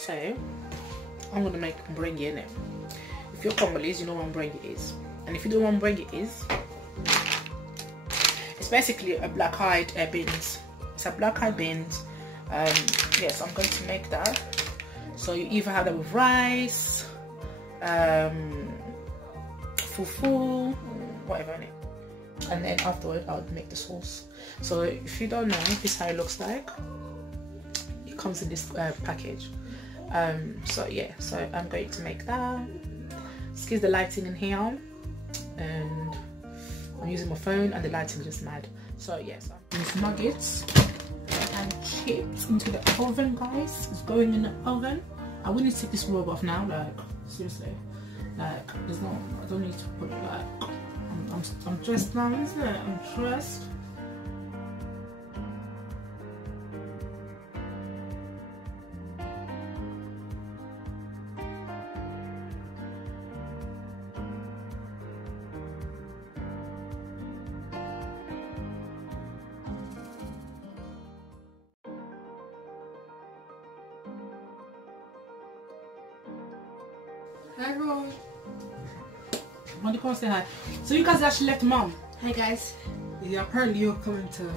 So I'm gonna make mbrengi in it. If you're Congolese, you know what mbrengi is, and if you don't know what mbrengi is, it's basically a black-eyed beans. It's a black-eyed beans. Yes, I'm going to make that. So you either have that with rice, fufu, whatever in it, and then afterward I would make the sauce. So if you don't know, this is how it looks like. It comes in this package. So yeah, so I'm going to make that. Excuse the lighting in here, and I'm using my phone and the lighting is just mad. So yes, these nuggets and chips into the oven, guys. It's going in the oven. I will need to take this robe off now, like seriously. Like there's no, I don't need to put it like I'm dressed now, isn't it? I'm dressed. Hi everyone. Why do you come say hi? So you guys actually left mom. Hi guys. Yeah, apparently you're coming to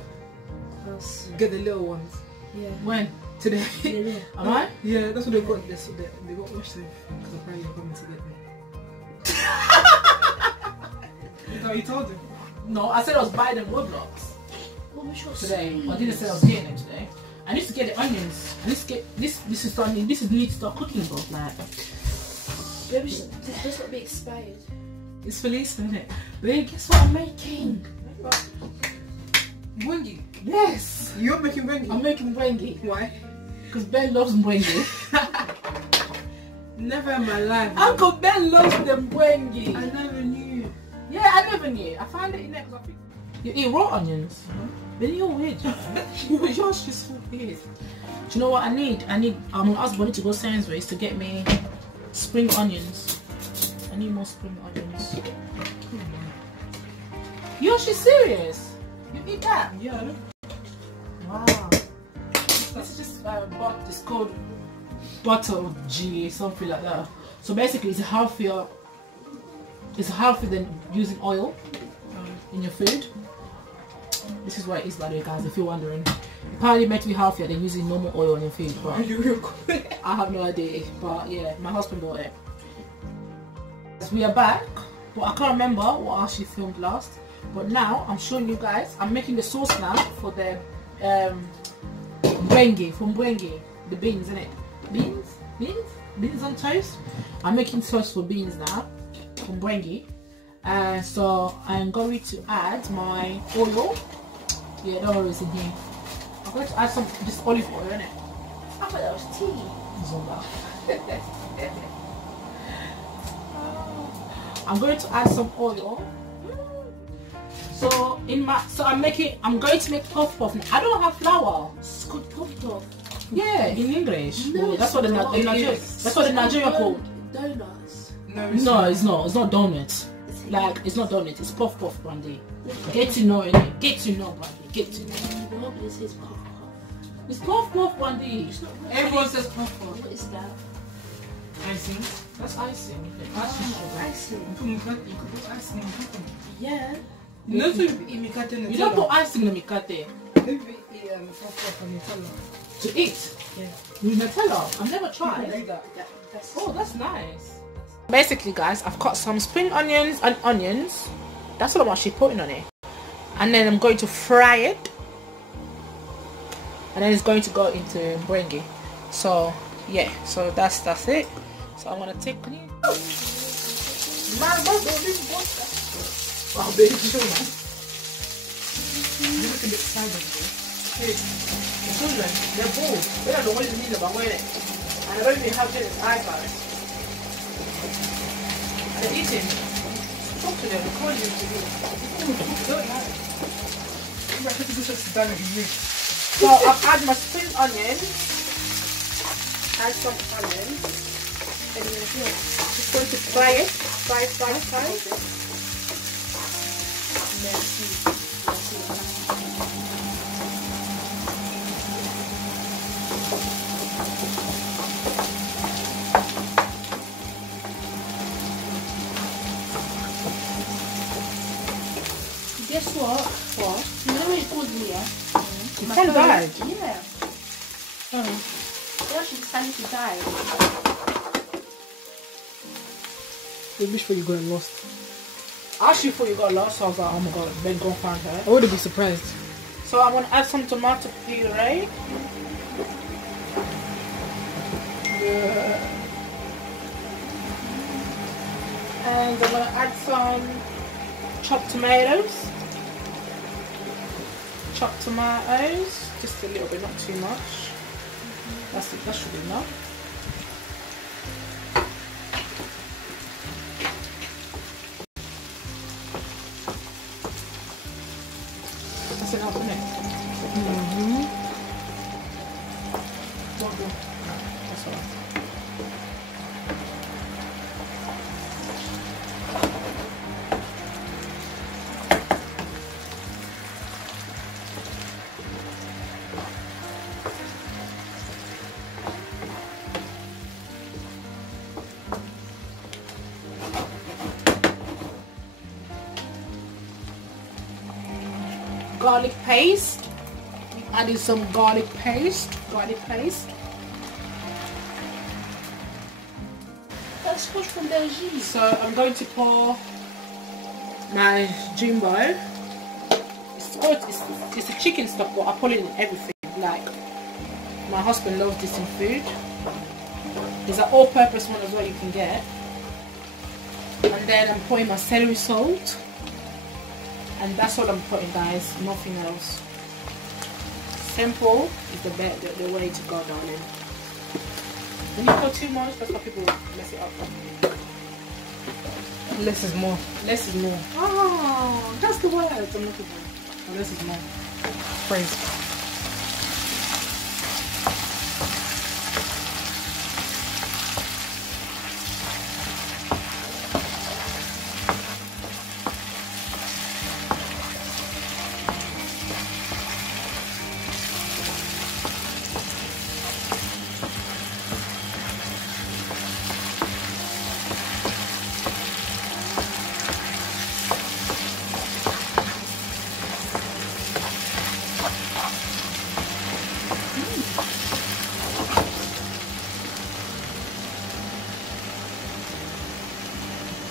get the little ones. Yeah. When? Today. Yeah. Am I? Yeah, that's what they got. They got washed because apparently you're coming to get me. No, you told them. No, I said I was buying them Roblox Oh my God. today. I didn't say I was getting them today. I need to get the onions. I need to get this. This is starting. This is need to start cooking, bro. Like. Baby, this must not be expired. It's Felice, isn't it? Babe, guess what I'm making? Mbwengi? Yes! You're making mbwengi? I'm making mbwengi. Why? Because Ben loves mbwengi. Never in my life. Uncle Ben loves the mbwengi. I never knew. Yeah, I never knew. I found it in there because I think you eat raw onions. Then you're weird. You're just so weird. Do you know what I need? I'm gonna ask Bonnie to go Sainsbury's to get me spring onions. I need more spring onions. Yo, she's serious. You eat that? Yeah, I know. Wow. This is just it's called butter G, something like that. So basically, it's healthier. It's healthier than using oil in your food. This is what it is, by the way, guys. If you're wondering, apparently meant to be healthier than using normal oil in your food. But I have no idea. But yeah, my husband bought it. We are back, but I can't remember what I actually filmed last. But now I'm showing you guys. I'm making the sauce now for the mbwengi, from mbwengi, the beans, isn't it? Beans on toast. I'm making sauce for beans now from mbwengi. So I'm going to add my oil. Yeah, the oil is in here. I'm going to add some this olive oil, isn't it? I thought that was tea. I'm going to add some oil. So I'm going to make puff puff. I don't have flour. It's called puff puff. Yeah, in English. No, well, that's what the Nigerian called. Donuts. No, It's not. It's not donut. Like it's not donut. It's puff puff, Brandy. Get to know it. Get to know, Brandy. Get to know. What this is puff puff. It's puff puff, Brandy. It's not. Everyone says puff puff. What is that? Icing. That's icing. Icing. You could put icing in cooking. Yeah. You know to eat mikate and You don't put icing in the mikate Maybe eat puff puff and Nutella. to eat. Yeah. With Nutella. I've never tried. Like that. Oh, that's nice. Basically, guys, I've cut some spring onions and onions. That's what I'm actually putting on it. And then I'm going to fry it. And then it's going to go into mbwengi. So, yeah. So that's it. So I'm gonna take it. Oh, baby, show me. You look a bit silent. Hey, the children, they're bold. They are the ones who need them. I'm wearing it. And I don't even have it in iPads. They're eating. Talk to them. Call you to do. Don't lie. I'm going to sit down and be rich. So I've added my spring onion. Add some onions. And then just going to fry it. Fry. Guess what? What? You know when you called me, yeah? My phone died. Yeah. Oh. They actually decided to die. I wish for you got lost. I actually thought you got lost, so I was like, oh my god, Ben go find her. I wouldn't be surprised. So I'm gonna add some tomato puree. And I'm gonna add some chopped tomatoes. Chopped tomatoes, just a little bit, not too much. That's it, that should be enough. That's enough, isn't it? Mm-hmm. That's all right. Garlic paste. Adding some garlic paste. That's Scotch from Belgium. So I'm going to pour my jumbo. It's a chicken stock, but I put it in everything. Like, my husband loves this in food. There's an all-purpose one as well you can get. And then I'm pouring my celery salt. And that's all I'm putting, guys. Nothing else. Simple is the way to go, darling. When you put too much, that's why people mess it up. Less is more. Less is more. Oh, that's the word I'm looking for. Oh, less is more. Phrase.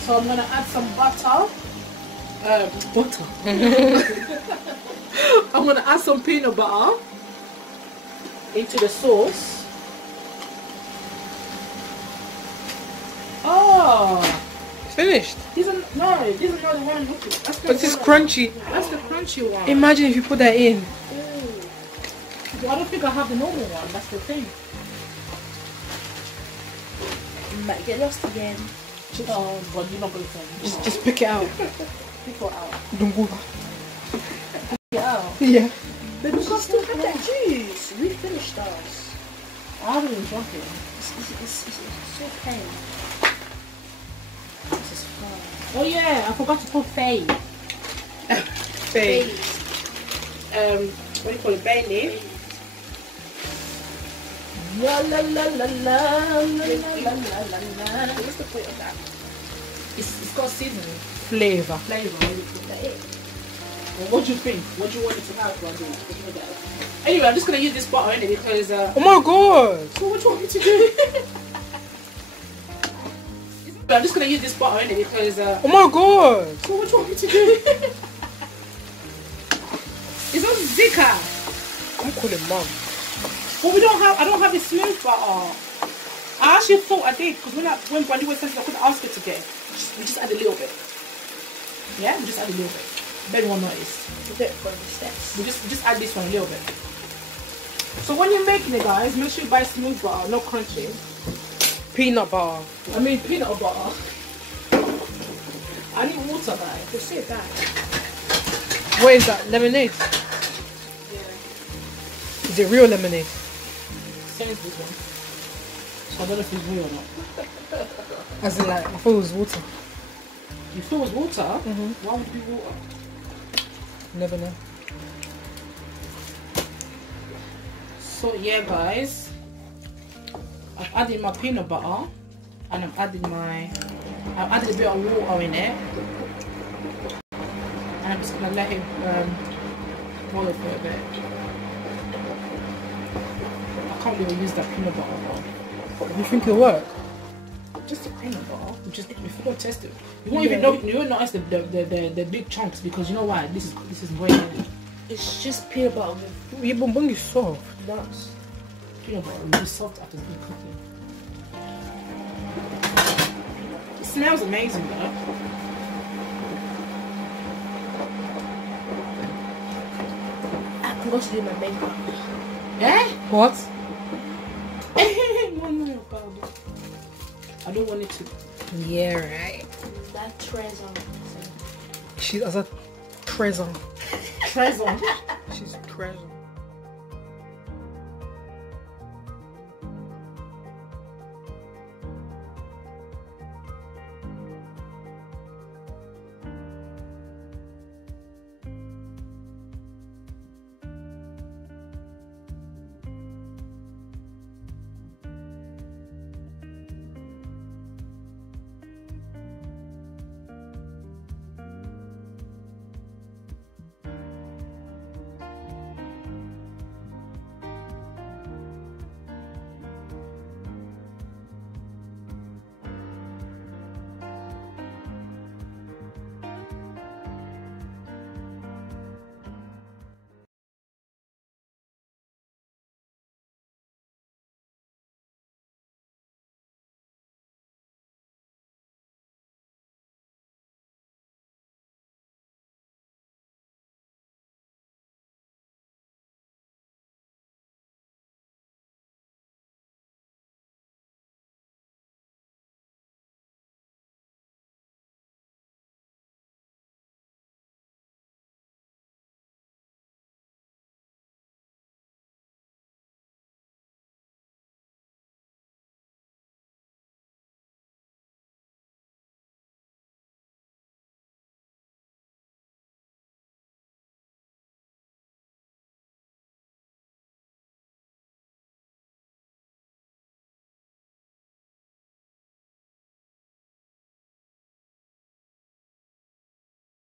So I'm gonna add some butter. Butter. I'm gonna add some peanut butter into the sauce. Oh, Finished. these are not the one I'm looking for. That's the But this is one. crunchy. That's the crunchy one. Imagine if you put that in. Well, I don't think I have the normal one. That's the thing. You might get lost again. Oh, but you're not going to Just pick it out. pick it out. Don't go. Yeah. Yeah. But we still have that juice. We finished ours. I haven't even drunk it. It's so plain. This is fun. Oh yeah, I forgot to put Faye. Babe. What do you call it? Bay leaf. La la la la la la la la la. What's the point of that? It's got seasoning. Flavor. Flavor. Is that it? Well, what do you think? What do you want it to have? What do you want that? Anyway, I'm just gonna use this butter in it because. Oh my god. So what do you want me to do? I'm just gonna use this butter in it because. Oh my god. So what do you want me to do? It's on Zika. I'm calling mom. But I don't have a smooth butter. I actually thought I did because when Brandy was saying I couldn't ask her to get it. We just add a little bit. Yeah, we just add a little bit. Ben won't notice. A bit for the steps. We just add this one a little bit. So when you're making it, guys, make sure you buy smooth butter, not crunchy. Peanut butter. I mean peanut butter. I need water, guys. You'll see it back. What is that? Lemonade? Yeah. Is it real lemonade? Sainsbury's one. So I don't know if it's real or not. As in like, I thought it was water. You thought it was water? Mhm. Why would it be water? Never know. So yeah, guys, I've added my peanut butter and I've added a bit of water in it, and I'm just gonna let him boil it for a bit. I can't really use that peanut butter. You think it'll work? Just the peanut butter. Just if you don't test it, you won't even know. You won't notice the big chunks because you know why? This is going in. It's just peanut butter with Your bonbon is soft. nuts. Peanut butter will be soft after big cooking. It smells amazing though. I can go to do my makeup. Eh? What? I don't want it to. Yeah, right. That treasure. She's as a treasure. Treasure. She's treasure.